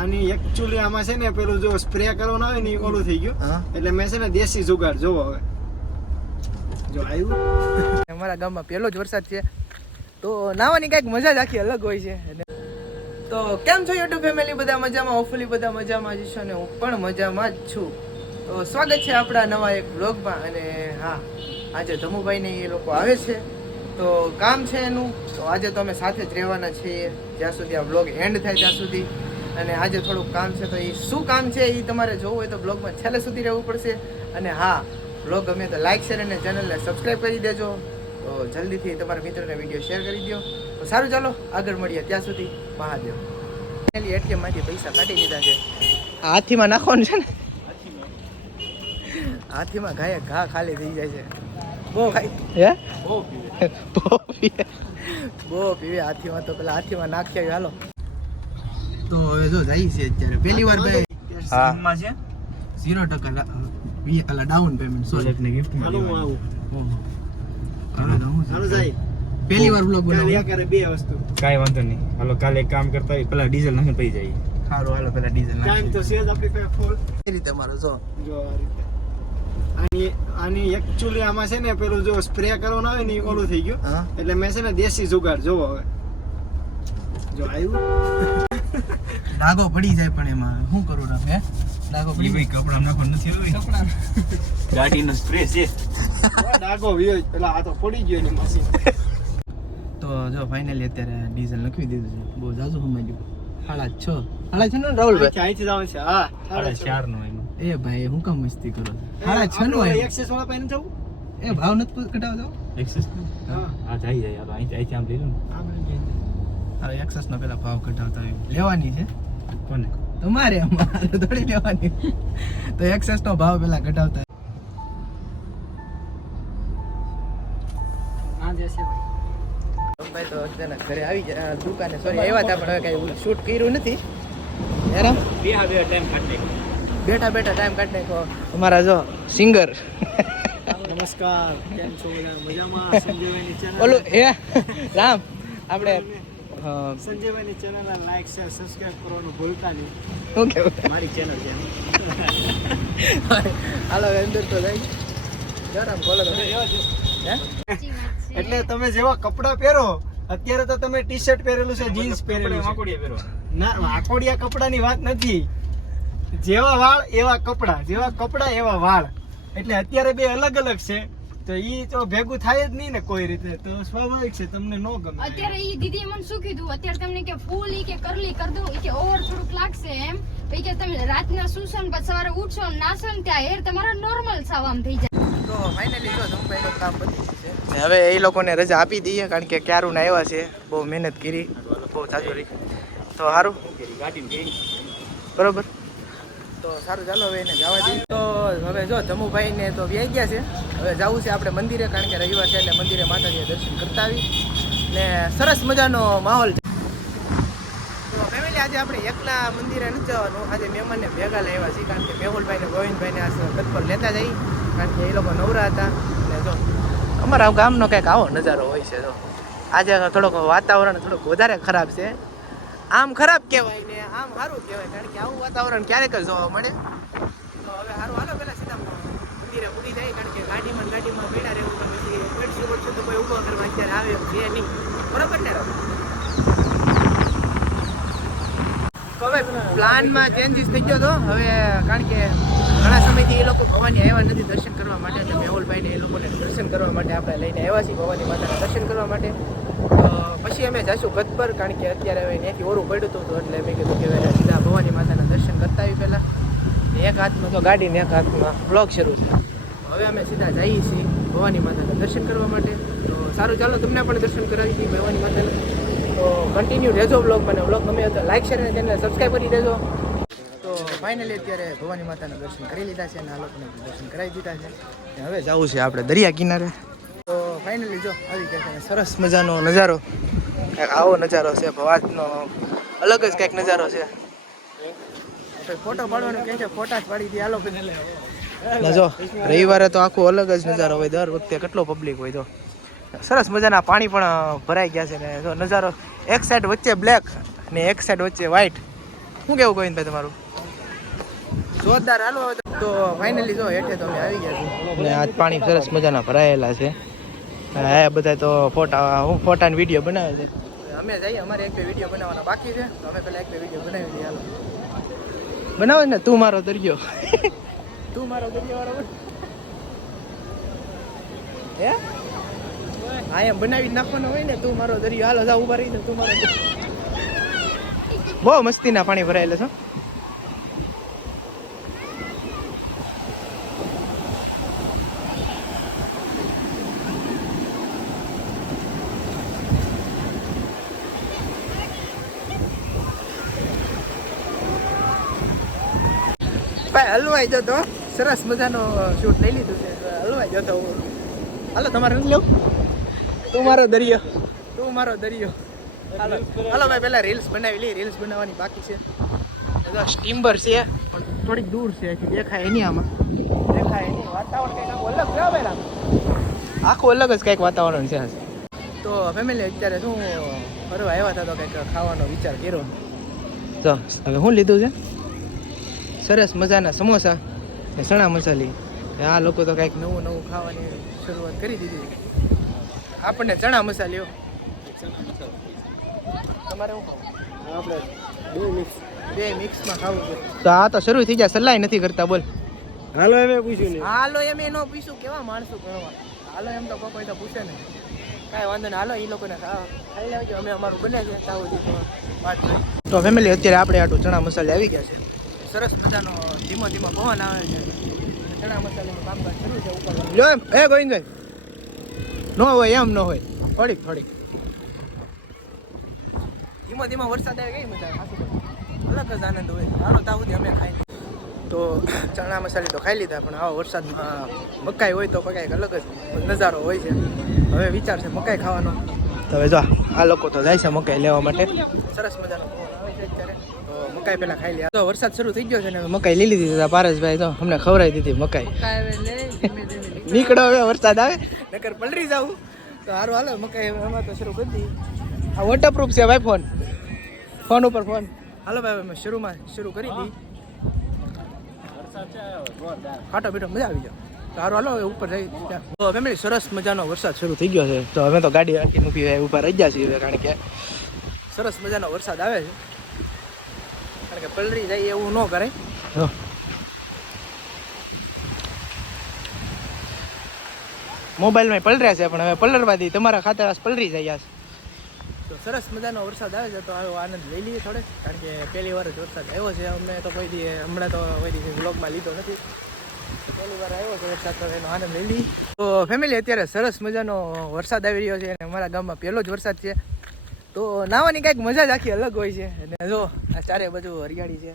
આની એકચ્યુઅલી આમાં છે ને પેલું જો સ્પ્રે કરવાનું આવે ને એ ઓલું થઈ ગયું. એટલે મેં છે ને દેશી જુગાડ જોવો હવે. જો આવ્યું. અમારા ગામમાં પહેલો જ વરસાદ છે. તો નાવાની કાંઈક મજા જ આખી અલગ હોય છે. અને તો કેમ છો યુટ્યુબ ફેમિલી બધા મજામાં? હોપફુલી બધા મજામાં જ છો ને હું પણ મજામાં જ છું. તો સ્વાગત છે આપણા નવા એક બ્લોગમાં અને હા આજે ધમુભાઈને એ લોકો આવે છે. તો કામ છે એનું. તો આજે તો અમે સાથે જ રહેવાના છીએ. જ્યાં સુધી આ બ્લોગ એન્ડ થાય ત્યાં સુધી. અને આજે થોડુંક કામ છે તો એ શું કામ છે એ તમારે જોવું હોય તો બ્લોગમાં છેલ્લે સુધી રહેવું પડશે. અને હા બ્લોગ ગમે તો લાઈક શેર અને ચેનલને સબસ્ક્રાઈબ કરી દેજો. તો જલ્દીથી તમારા મિત્રોને વીડિયો શેર કરી દો તો સારું ચાલો આગળ મળીએ. ત્યાં સુધી મહાદેવ. એટીએમ એટીએમમાંથી પૈસા કાઢી લીધા છે. હાથીમાં નાખવાનું છે ને? હાથીમાં ઘાએ ઘા ખાલી થઈ જાય છે. બહુ ખાઈ હે? બહુ પીવે. બહુ પીવે. હાથીમાં તો પેલા હાથીમાં નાખ્યા હાલો. તો હવે જો જાય છે અત્યારે. પહેલી વાર ભાઈ સ્કીમમાં છે. ઝીરો ટકા વી અલા ડાઉન પેમેન્ટ સો ને ગિફ્ટમાં હાલો આવું હાલો જાય. પહેલી વાર બ્લોગ કાલે બનાવ્યો કરે બે વસ્તુ. કાઈ વાંધો નહીં. હાલો કાલે એક કામ કરતા હોય પેલા ડીઝલ નાખીને પઈ જાય સારું હાલો પેલા ડીઝલ ટાઈમ તો સેજ જ આપણી પાસે ફૂલ એ રીતે મારો જો. જો આ રીતે. આની આની એકચ્યુઅલી આમાં છે ને પેલું જો સ્પ્રે કરવાનું આવે ને એ ઓલું થઈ ગયું. એટલે મેં છે ને દેશી જુગાડ જોવો હવે. જો આવ્યું. ડાઘો પડી જાય પણ એમાં. શું કરું ના હે ડાગો પડી ભાઈ કપડા નાખો નથી આવ્યો કપડા. ગાડીનો સ્પ્રે છે. ડાગો વિયો પેલા આ તો પડી ગયો એની મશીન. તો જો ફાઇનલી અત્યારે ડીઝલ લખી દીધું છે. બહુ જાજુ સમય ગયું સાડા છ. સાડા છ નો રાહુલ ભાઈ? અહીંથી જવાનું છે? હા સાડા ચાર નો એનો એ ભાઈ હું કામ મસ્તી કરો? સાડા છ નું એક્સેસ વાળા પાસે જવું? એ ભાવ નથી ઘટાડો એક્સેસ હા. જાય જાય. અહીંથી આમ લઈ લો ને. હવે એક્સેસ નો પેલા ભાવ ઘટાડતા હોય. લેવાની છે? કોને? તમારે અમારે થોડી લેવાની. તો એક્સેસ નો ભાવ પેલા ઘટાડતા તો અચાનક ઘરે આવી જાય દુકાને સોરી આવ્યા હતા પણ હવે કઈ શૂટ કર્યું નથી. હા બેઠા બેઠા ટાઈમ કાઢી અમારા જો સિંગર નમસ્કાર. કેમ છો મજામાં? ઓલું એ રામ. આપણે સંજયભાઈની ચેનલ લાઈક શેર સબસ્ક્રાઇબ કરવાનું ભૂલતા નહીં. ઓકે મારી ચેનલ છે હાલો અંદર તો જાય. જરામ બોલો એટલે તમે જેવા કપડાં પહેરો અત્યારે તો તમે ટી શર્ટ પહેરેલું છે જીન્સ પહેરેલું છે. પહેરો ના આકોડિયા કપડાની વાત નથી. જેવા વાળ એવા કપડાં જેવા કપડાં એવા વાળ. એટલે અત્યારે બે અલગ અલગ છે. તો ઈ તો ભેગું થાય જ નહીં ને કોઈ રીતે. તો સ્વાભાવિક છે તમને નો ગમે અત્યારે ઈ દીદી મને શું કીધું? અત્યારે તમને કે ફૂલ ઈ કે કરલી કર દઉં ઈ કે ઓવર થોડુંક લાગશે એમ. પછી કે તમે રાતના સુસન પછી સવારે ઉઠશો નાસો ને ત્યાં હેર તમારો નોર્મલ સાવ આમ થઈ જાય. તો ફાઇનલી જો જમભાઈનું કામ પતી છે. હવે એ લોકોને રજા આપી દઈએ કારણ કે ક્યારું ના આવ્યા છે બહુ મહેનત કરી બહુ જાજુ રહી તો સારું બરોબર. તો સારું ચાલો હવે એને જવા દઈએ. તો હવે જો જમુભાઈ ને તો વ્યાઈ ગયા છે. હવે જવું છે આપણે મંદિરે કારણ કે રવિવાર છે એટલે મંદિરે માતાજીએ દર્શન કરતા આવી. ને સરસ મજાનો માહોલ છે. તો ફેમિલી આજે આપણે એકલા મંદિરે નથી જવાનું. આજે મહેમાનને ભેગા લાવ્યા છીએ કારણ કે મેહુલભાઈ ને ગોવિંદભાઈને આ ગત પર લેતા જઈ કારણ કે એ લોકો નવરા હતા. ને જો, અમારા ગામનો કંઈક આવો નજારો હોય છે, જો. આજે થોડોક વાતાવરણ થોડુંક વધારે ખરાબ છે. આમ ખરાબ કહેવાય ને આમ સારું કહેવાય. કારણ કે આવું વાતાવરણ ક્યારેક જ જોવા મળે. હવે સારું હાલો પેલા સીધા મંદિરે પૂરી જાય, કારણ કે ગાડીમાં ગાડીમાં બેડા રહેવું તો પછી બેડશું બેડશું તો કોઈ ઊભો કરવા અત્યારે આવે છે નહીં. બરોબર ને? તો હવે પ્લાનમાં ચેન્જીસ થઈ ગયો હતો હવે કારણ કે ઘણા સમયથી એ લોકો ભવાની આવ્યા નથી દર્શન કરવા માટે એટલે મેહુલભાઈને એ લોકોને દર્શન કરવા માટે આપણે લઈને આવ્યા છીએ, ભવાની માતાના દર્શન કરવા માટે. પછી અમે જઈશું ગત પર કારણ કે અત્યારે હવે ત્યાંથી ઓરું પડ્યું હતું એટલે મેં કીધું કે સીધા ભવાની માતાના દર્શન કરતા આવી પહેલાં. એક હાથમાં. તો ગાડી ને એક હાથમાં બ્લોગ શરૂ છે. હવે અમે સીધા જઈએ છીએ ભવાની માતાના દર્શન કરવા માટે. તો સારું ચાલો તમને પણ દર્શન કરાવી દઈએ ભવાની માતાના. તો કન્ટિન્યુ રહેજો બ્લોગ મને બ્લોગ ગમે તો લાઈક શેર અને ચેનલ સબસ્ક્રાઈબ કરી દેજો. તો ફાઇનલી અત્યારે ભવાની માતાના દર્શન કરી લીધા છે અને આ લોકોને દર્શન કરાવી દીધા છે. અને હવે જવું છે આપણે દરિયા કિનારે. તો ફાઇનલી જો આવી ગયા છે. સરસ મજાનો નજારો. આવો નજારો છે ભવાજનો અલગ જ કંઈક નજારો છે. ફોટો પાડવાનું કહે છે ફોટા પાડી દે આ લોકો ને જો રવિવારે તો આખો અલગ જ નજારો હોય દર વખતે કેટલો પબ્લિક હોય તો. સરસ મજાના પાણી પણ ભરાઈ ગયા છે ને જો નજારો એક સાઈડ વચ્ચે બ્લેક ને એક સાઈડ વચ્ચે વ્હાઈટ શું કેવું ગોવિંદભાઈ તમારું? જોરદાર હાલો તો. ફાઇનલી જો હેઠે તો અમે આવી ગયા છીએ. ને આજ પાણી સરસ મજાના ભરાયેલા છે. હા બધા તો ફોટા હું ફોટા ને વીડિયો બનાવે છે. અમે જઈએ અમારે એક બે વીડિયો બનાવવાના બાકી છે. તો અમે પેલા એક બે વીડિયો બનાવી દઈએ હાલો. બનાવે ને તું મારો દરિયો તું મારો દરિયો વાળો. હે હા એમ બનાવી નાખવાનો હોય ને તું મારો દરિયો હાલો જા ઊભા રહી તું મારો. બહુ મસ્તીના પાણી ભરાયેલા છે ભાઈ, હલવાઈ જતો સરસ મજાનો શૂટ લઈ લીધું છે. હલવાઈ જતો હાલો, તમારે લેવું? તું મારો દરિયો. તું મારો દરિયો. હાલો. હાલો ભાઈ, પહેલાં રીલ્સ બનાવી લઈએ. રીલ્સ બનાવવાની બાકી છે. સ્ટીમ્બર છે, પણ થોડીક દૂર છે. દેખાય એની આમાં. દેખાય એની વાતાવરણ કંઈક અલગ છે ભાઈ આખું અલગ જ કંઈક વાતાવરણ છે તો ફેમિલી અત્યારે શું ફરવા આવ્યા હતા તો કંઈક ખાવાનો વિચાર કર્યો તો હવે શું લીધું છે? સરસ મજાના સમોસા ને ચણા મસાલી. આ લોકો તો કંઈક નવું નવું ખાવાની શરૂઆત કરી દીધી. આપણને ચણા મસાલીઓ. તમારે શું ખાવું? આપણે બે મિક્સ બે મિક્સમાં ખાવું છે. તો આ તો શરૂ થઈ જાય સલાહ નથી કરતા બોલ. હાલો એમ પૂછ્યું નહીં હાલો એમ એનો પૂછ્યું કેવા માણસો ગણવા હાલો એમ તો કોઈ તો પૂછે ને. કાંઈ વાંધો નહીં હાલો એ લોકોને ખાઈ લેજો અમે અમારું બને છે તો ફેમિલી અત્યારે આપણે આટલું ચણા મસાલે આવી ગયા છે. સરસ મજાનો ધીમો ધીમો પવન આવે છે. ચણા મસાલાનું કામકાજ શરૂ છે ઉપર. જો એમ એ ગોવિંદભાઈ. ન હોય એમ ન હોય. થોડીક થોડીક. ધીમો ધીમો વરસાદ આવે કઈ મજા અલગ જ આનંદ હોય. હાલો ત્યાં સુધી અમે ખાઈ તો ચણા મસાલી તો ખાઈ લીધા પણ આવો વરસાદમાં મકાઈ હોય તો કંઈક અલગ જ નજારો હોય છે. હવે વિચાર છે મકાઈ ખાવાનો. તો હવે જો આ લોકો તો જાય છે મકાઈ લેવા માટે. સરસ મજાનો તો મકાઈ પેલા ખાઈ લે. તો વરસાદ શરૂ થઈ ગયો છે ને મકાઈ લઈ લીધી છે પારસભાઈ. તો અમને ખવડાવી દીધી મકાઈ. નીકળો હવે, વરસાદ આવે. નકર પલરી જાવું તો સારું હાલો, મકાઈ એમાં તો શરૂ કરી આ વોટરપ્રૂફ છે ભાઈ ફોન. ફોન ઉપર ફોન. હાલો ભાઈ અમે શરૂમાં શરૂ કરી દઈએ ખાટો પીટો મજા આવી જાવ સારું હાલો ઉપર જઈ. તો ફેમિલી, સરસ મજાનો વરસાદ શરૂ થઈ ગયો છે. તો હવે તો ગાડી આખી મૂકી ઊભા રહી ગયા છીએ, કારણ કે સરસ મજાનો વરસાદ આવે છે. કારણ કે પલળી જાય એવું ન કરાય જો. મોબાઈલમાં પલર્યા છે પણ હવે પલળવાથી તમારા ખાતર પલળી જાય છે તો સરસ મજાનો વરસાદ આવે છે તો આવો આનંદ લઈ લઈએ થોડે. કારણ કે પહેલી વાર જ વરસાદ આવ્યો છે અમને તો કોઈ દી હમણાં તો કોઈ દી વ્લોગમાં લીધો નથી. પહેલી વાર આવ્યો છે વરસાદ તો એનો આનંદ લઈ લઈએ. તો ફેમિલી અત્યારે સરસ મજાનો વરસાદ આવી રહ્યો છે અને અમારા ગામમાં પહેલો જ વરસાદ છે. તો નાવાની કાંઈક મજા જ આખી અલગ હોય છે. અને જો, આ ચારે બાજુ હરિયાળી છે.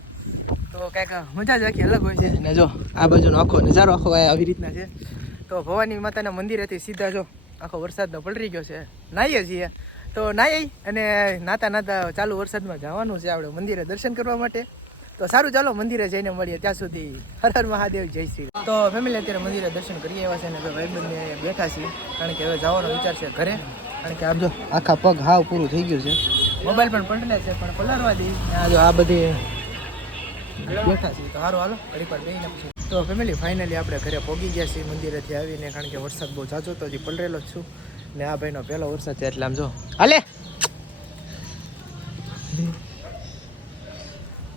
તો કાંઈક મજા જ આખી અલગ હોય છે. અને જો, આ બાજુનો આખો નજારો આખો આવી રીતના છે. તો ભવાની માતાના મંદિરેથી સીધા જો, આખો વરસાદનો પલરી ગયો છે. નાહીએ છીએ. તો નાહી અને નાતા નાતા ચાલુ વરસાદમાં જવાનું છે આપણે મંદિરે દર્શન કરવા માટે. તો સારું, ચાલો મંદિરે જઈને મળીએ. ત્યાં સુધી હર હર મહાદેવ, જય શ્રી તો ફેમિલી અત્યારે મંદિરે દર્શન કરી આવ્યા છે અને ભાઈ ભાઈબંધને બેઠા છીએ કારણ કે હવે જવાનો વિચાર છે ઘરે. કારણ કે આમ જો આખા પગ હાવ પૂરું થઈ ગયું છે. મોબાઈલ પણ પલટલે છે, પણ પલરવા દે. આ જો આ બધી બેઠા છે. તો સારું હાલો. ઘડી પર બેહીને પછી. તો ફેમિલી ફાઇનલી આપણે ઘરે પહોંચી ગયા છીએ મંદિરેથી આવીને, કારણ કે વરસાદ બહુ જાજો તો હજી પલરેલો જ છું. ને આ ભાઈનો પહેલો વરસાદ છે, એટલે આમ જો. હાલે!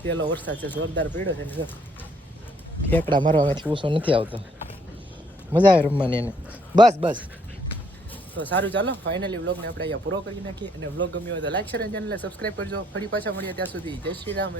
પહેલો વરસાદ છે, જોરદાર પડ્યો છે ને જો. ઠેકડા મારવામાંથી ઓછો નથી આવતો. મજા આવે રમવાની એને. બસ બસ. તો સારું ચાલો ફાઇનલી વ્લોગને આપણે અહીંયા પૂરો કરી નાખીએ. અને વ્લોગ ગમ્યો હોય તો લાઈક શેર અને સબસ્ક્રાઈબ કરજો. ફરી પાછા મળીએ ત્યાં સુધી. જય શ્રી રામ